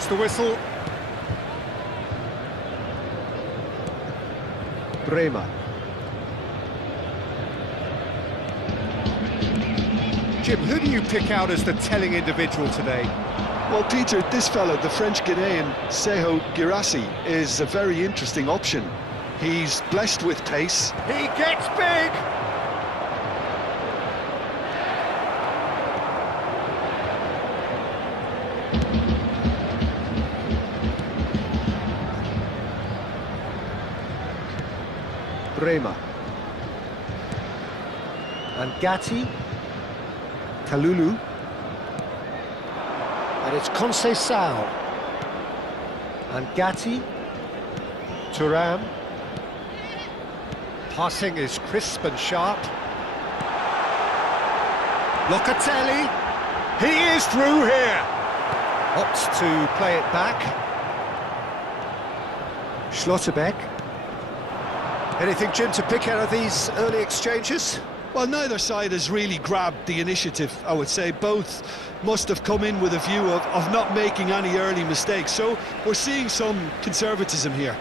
There's the whistle. Bremer. Jim, who do you pick out as the telling individual today? Well, Peter, this fellow, the French Ghanaian Seho Girassi, is a very interesting option. He's blessed with pace. He gets big! Bremer. And Gatti. Kalulu. And it's Conceição. And Gatti. Thuram. Passing is crisp and sharp. Locatelli. He is through here. Opts to play it back. Schlotterbeck. Anything, Jim, to pick out of these early exchanges? Well, neither side has really grabbed the initiative, I would say. Both must have come in with a view of not making any early mistakes. So we're seeing some conservatism here.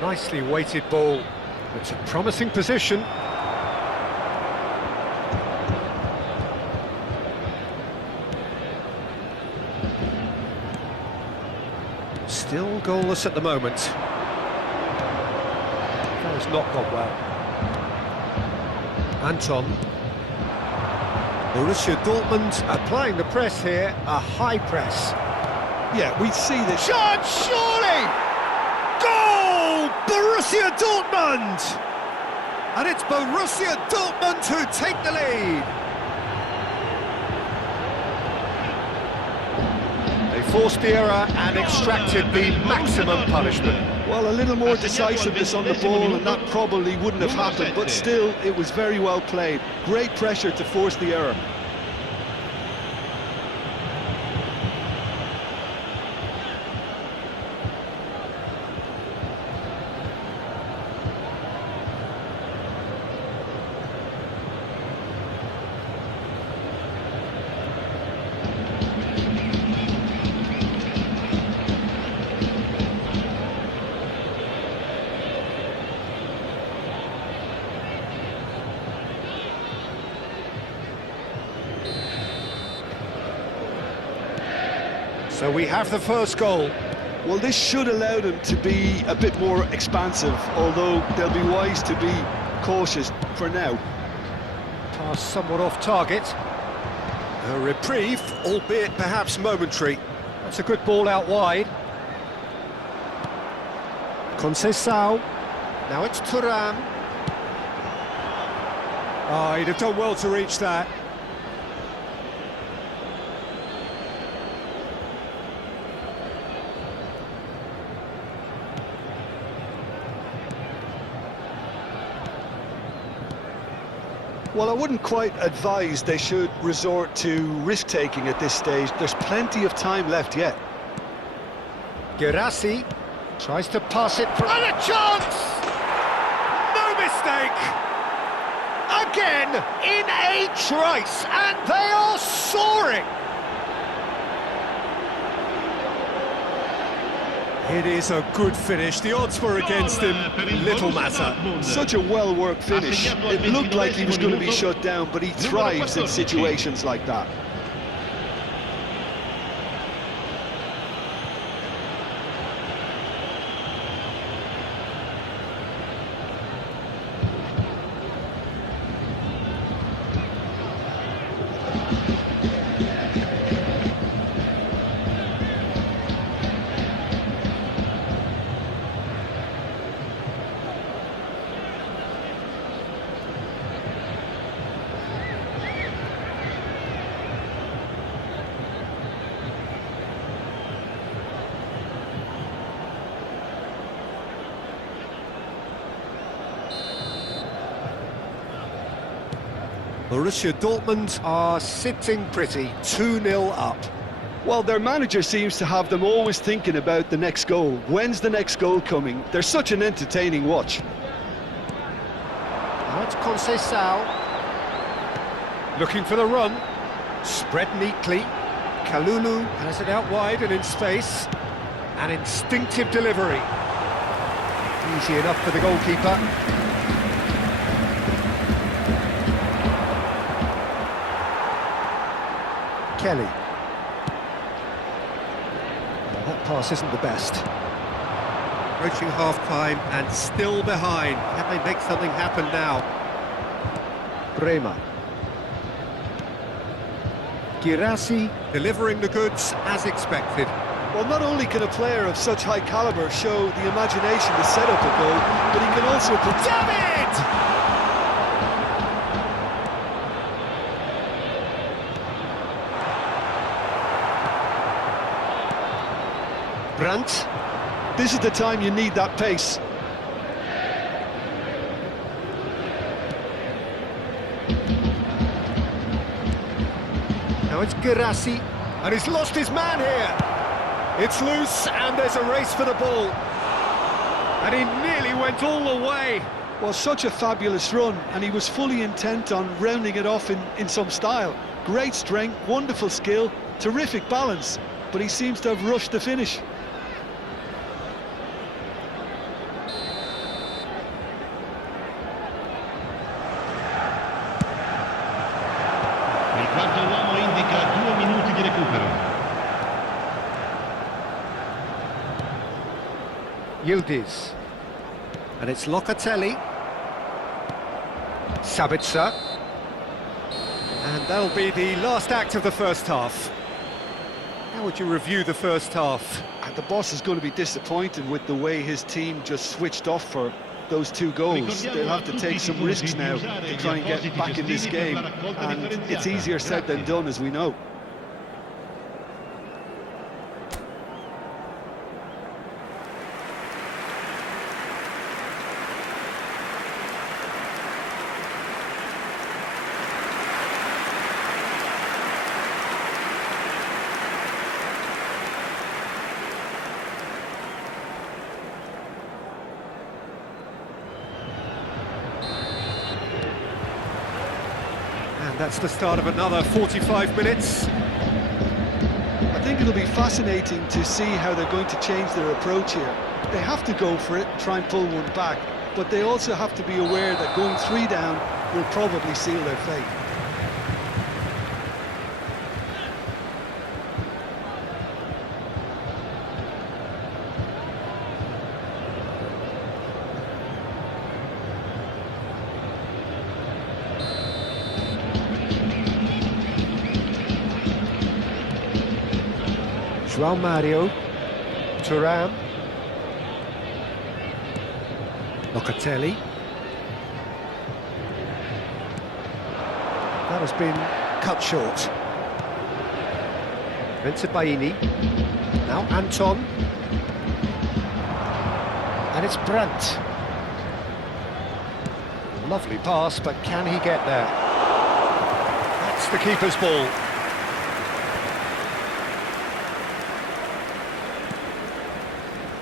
Nicely weighted ball. It's a promising position. Still goalless at the moment. That has not gone well. Anton. Borussia Dortmund applying the press here, a high press. Yeah, we see this. Shot, surely! Goal! Borussia Dortmund! And it's Borussia Dortmund who take the lead. Forced the error and extracted the maximum punishment. Well, a little more decisiveness on the ball and that probably wouldn't have happened, but still, it was very well played. Great pressure to force the error. So we have the first goal. Well, this should allow them to be a bit more expansive, although they'll be wise to be cautious for now. Pass somewhat off target. A reprieve, albeit perhaps momentary. That's a good ball out wide. Conceição. Now it's Thuram. Oh, he'd have done well to reach that. Well, I wouldn't quite advise they should resort to risk-taking at this stage. There's plenty of time left yet. Girassi tries to pass it for... And a chance! No mistake! Again, in a trice, and they are soaring! It is a good finish. The odds were against him. Little matter. Such a well-worked finish. It looked like he was going to be shut down, but he thrives in situations like that. Borussia Dortmund are sitting pretty, 2-0 up. Well, their manager seems to have them always thinking about the next goal. When's the next goal coming? They're such an entertaining watch. Now it's Conceição. Looking for the run. Spread neatly. Kalulu has it out wide and in space. An instinctive delivery. Easy enough for the goalkeeper. Kelly. Well, that pass isn't the best. Approaching half-time and still behind. Can they make something happen now? Bremer. Girassi delivering the goods as expected. Well, not only can a player of such high calibre show the imagination to set up a goal, but he can also... Damn it! Brandt. This is the time you need that pace. Now it's Girassi, and he's lost his man here. It's loose, and there's a race for the ball. And he nearly went all the way. Well, such a fabulous run, and he was fully intent on rounding it off in some style. Great strength, wonderful skill, terrific balance, but he seems to have rushed the finish. Il quarto uomo indica 2 minuti di recupero. Yildiz. And it's Locatelli. Sabitzer. And that'll be the last act of the first half. How would you review the first half? And the boss is going to be disappointed with the way his team just switched off for those 2 goals. They'll have to take some risks now to try and get back in this game, and it's easier said than done, as we know. And that's the start of another 45 minutes. I think it'll be fascinating to see how they're going to change their approach here. They have to go for it, try and pull one back, but they also have to be aware that going 3 down will probably seal their fate. João Mario, Thuram, Locatelli. That has been cut short. Baini. Now Anton. And it's Brandt. Lovely pass, but can he get there? That's the keeper's ball.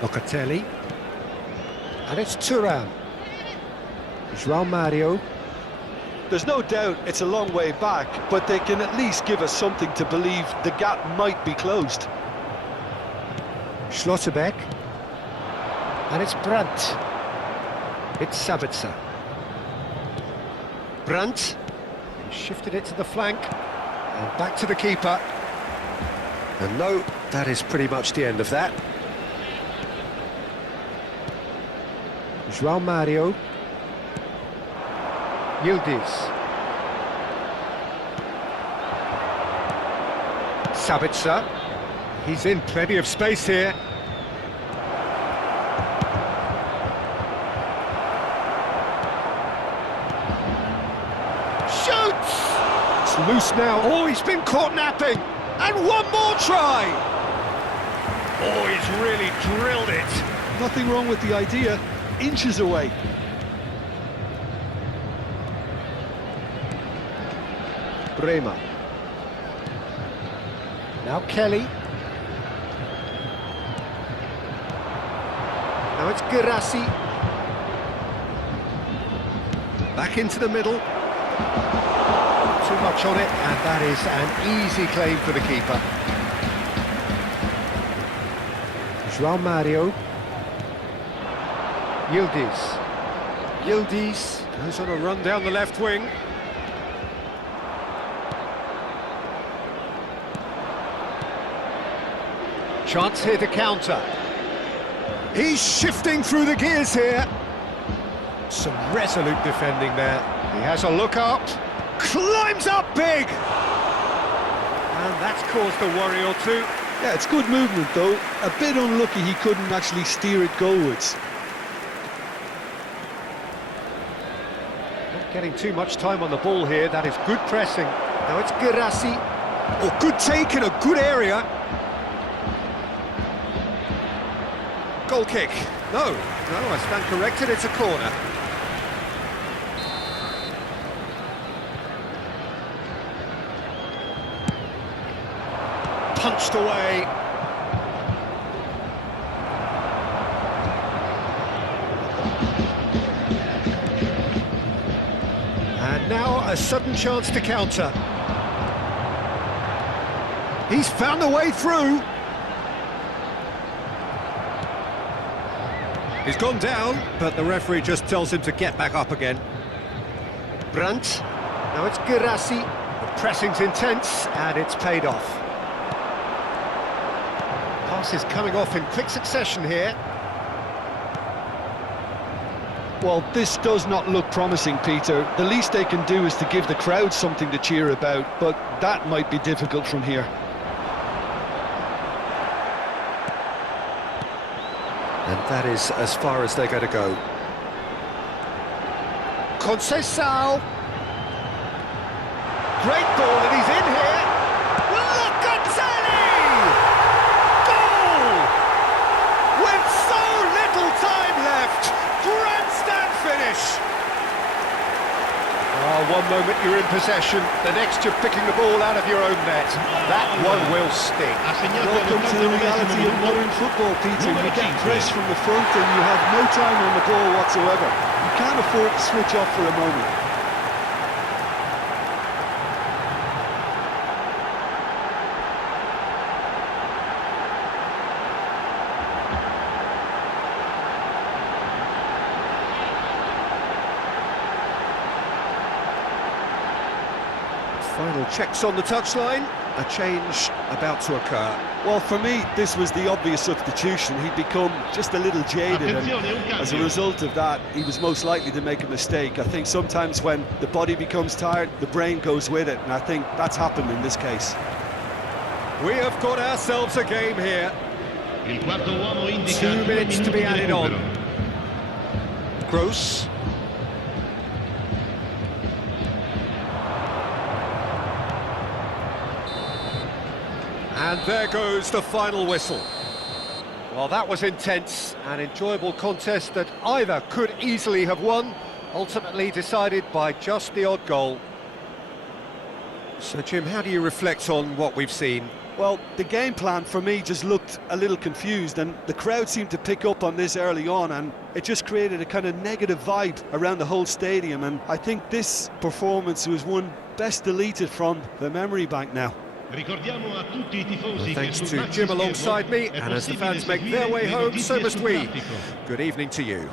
Locatelli, and it's Thuram. João Mario. There's no doubt it's a long way back, but they can at least give us something to believe the gap might be closed. Schlotterbeck, and it's Brandt. It's Sabitzer. Brandt, shifted it to the flank, and back to the keeper. And no, that is pretty much the end of that. João Mario. Yildiz. Sabitzer. He's in plenty of space here. Shoots! It's loose now. Oh, he's been caught napping. And one more try! Oh, he's really drilled it. Nothing wrong with the idea. Inches away. Bremer. Now Kelly. Now it's Girassi. Back into the middle. Too much on it, and that is an easy claim for the keeper. João Mario. Yildiz goes on a run down the left wing. Chance here to counter. He's shifting through the gears here. Some resolute defending there. He has a look up. Climbs up big! And that's caused a worry or two. Yeah, it's good movement though. A bit unlucky he couldn't actually steer it goalwards. Not getting too much time on the ball here. That is good pressing. Now it's Guirassy. Oh, good take in a good area. Goal kick. No, I stand corrected, it's a corner. Punched away. And now a sudden chance to counter. He's found a way through. He's gone down, but the referee just tells him to get back up again. Brandt. Now it's Guirassy. The pressing's intense, and it's paid off. Pass is coming off in quick succession here. Well, this does not look promising, Peter. The least they can do is to give the crowd something to cheer about, but that might be difficult from here. And that is as far as they're going to go. Conceição. Great ball, and he's in here. Locatelli! Goal! With so little time left. Grandstand finish. One moment you're in possession, the next you're picking the ball out of your own net. That one will sting. Welcome to the reality of modern football, Peter. You get pressed from the front and you have no time on the ball whatsoever. You can't afford to switch off for a moment. Final checks on the touchline. A change about to occur. Well, for me, this was the obvious substitution. He'd become just a little jaded, and as a result of that, he was most likely to make a mistake. I think sometimes when the body becomes tired, the brain goes with it, and I think that's happened in this case. We have got ourselves a game here. 2 minutes to be added on. Gross. And there goes the final whistle. Well, that was intense, an enjoyable contest that either could easily have won, ultimately decided by just the odd goal. So, Jim, how do you reflect on what we've seen? Well, the game plan for me just looked a little confused, and the crowd seemed to pick up on this early on, and it just created a kind of negative vibe around the whole stadium, and I think this performance was one best deleted from the memory bank now. Thanks to Jim alongside me, and as the fans make their way home, so must we. Good evening to you.